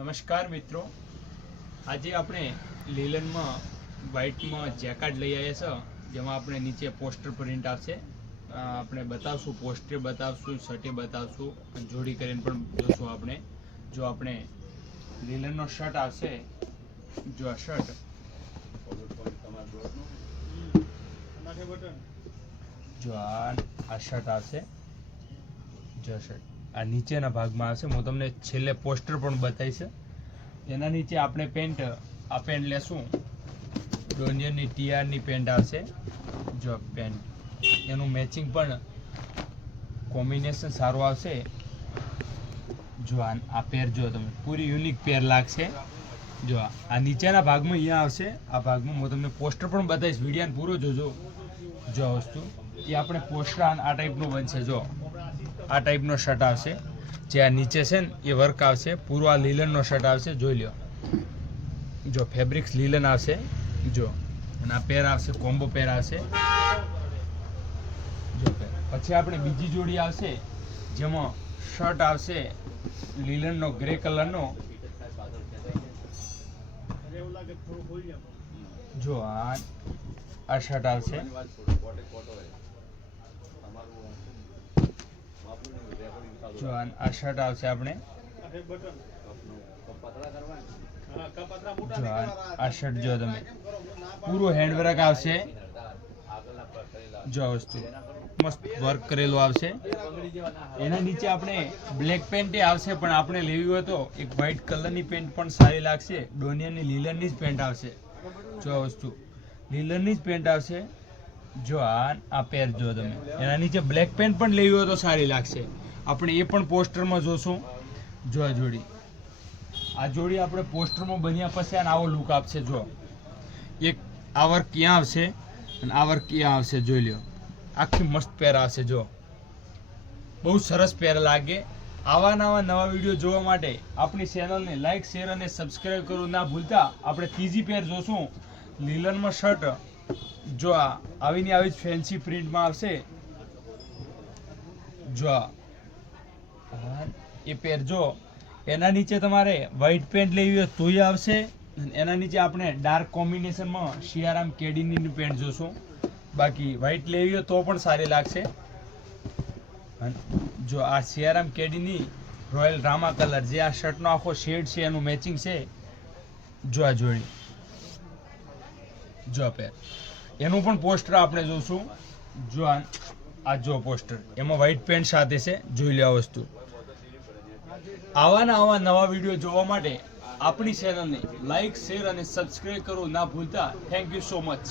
નમસ્કાર મિત્રો, આજે આપણે લીલનમાં વ્હાઇટમાં જેકેટ લઈ આવ્યા છે, જેમાં આપણે નીચે પોસ્ટર પ્રિન્ટ આવશે. આપણે બતાવશું, પોસ્ટર બતાવશું, શર્ટે બતાવશું અને જોડી કરીને પણ જોશું. જો આપણે લીલનનો શર્ટ આવશે, જો આ શર્ટ, જો આ શર્ટ આવશે, જો શર્ટ આ નીચેના ભાગમાં આવશે. હું તમને છેલ્લે પોસ્ટર પણ બતાવીશ. એના નીચે આપણે આ પેન્ટ લેશું, ડોનિયરની ટીઆરની પેન્ટ આવશે. જો પેન્ટ એનું મેચિંગ પણ કોમ્બિનેશન સારું આવશે. જો આ પેર જો તમે પૂરી યુનિક પેર લાગશે. જો આ નીચેના ભાગમાં અહીંયા આવશે. આ ભાગમાં હું તમને પોસ્ટર પણ બતાવીશ, વિડીયોને પૂરો જોજો. જો આ વસ્તુ એ આપણે પોસ્ટર આ ટાઈપનું બનશે. જો આ ટાઈપનો શર્ટ આવશે, જે આ નીચે છે ને એ વર્ક આવશે. પૂરો આ લીલનનો શર્ટ આવશે, જોઈ લો. જો ફેબ્રિક્સ લીલન આવશે, જો અને આ પેર આવશે, કોમ્બો પેર આવશે. જો પેર પછી આપણે બીજી જોડી આવશે, જેમાં શર્ટ આવશે લીલનનો ગ્રે કલરનો. જો આ શર્ટ આવશે. જો આ શર્ટ આવશે આપણે. જો આ શર્ટ જો તમે પૂરો હેન્ડવર્ક આવશે. જો આ વસ્તુ મસ્ત વર્ક કરેલું આવશે. એના નીચે આપણે બ્લેક પેન્ટ આવશે, પણ આપણે લેવી હોય તો એક વ્હાઇટ કલરની પેન્ટ પણ સારી લાગશે. ડોનિયરની લીલનની જ પેન્ટ આવશે. જો આ વસ્તુ લીલનની જ પેન્ટ આવશે. જો આ પેર જો તમે એના નીચે બ્લેક પેન્ટ પણ લેવી હોય તો સારી લાગશે. આપણે એ પણ પોસ્ટરમાં જોશું. જો આ જોડી આપણે પોસ્ટરમાં બન્યા પછી આવો લુક આપશે. જો એક આ વર્ક ક્યાં આવશે અને આ વર્ક ક્યાં આવશે, જોઈ લો. આખી મસ્ત પેર આવશે. જો બહુ સરસ પેર લાગે. આવા નવા વિડીયો જોવા માટે આપણી ચેનલને લાઈક, શેર અને સબસ્ક્રાઈબ કરવું ના ભૂલતા. આપણે ત્રીજી પેર જોશું, લીલનમાં શર્ટ. જો આવી જ ફેન્સી પ્રિન્ટમાં આવશે. જો એ પેર જો એના નીચે તમારે વ્હાઇટ પેન્ટ લેવી હોય તોય આવશે. એના નીચે આપણે ડાર્ક કોમ્બિનેશનમાં સિયારામ કેડીની પેન્ટ જોશું. બાકી વ્હાઇટ લેવી હોય તો પણ સારી લાગશે. જો આ સિયારામ કેડીની રોયલ ડ્રામા કલર, જે આ શર્ટનો આખો શેડ છે, એનું મેચિંગ છે. જો આ જોડી, જો પેર એનું પણ પોસ્ટર આપણે જોશું. જો આ જો પોસ્ટર એમાં વ્હાઇટ પેન્ટ સાથે છે. જોઈ લો આ વસ્તુ. આવા નવા વિડીયો જોવા માટે આપણી ચેનલને લાઈક, શેર અને સબસ્ક્રાઈબ કરવું ના ભૂલતા. Thank you so much.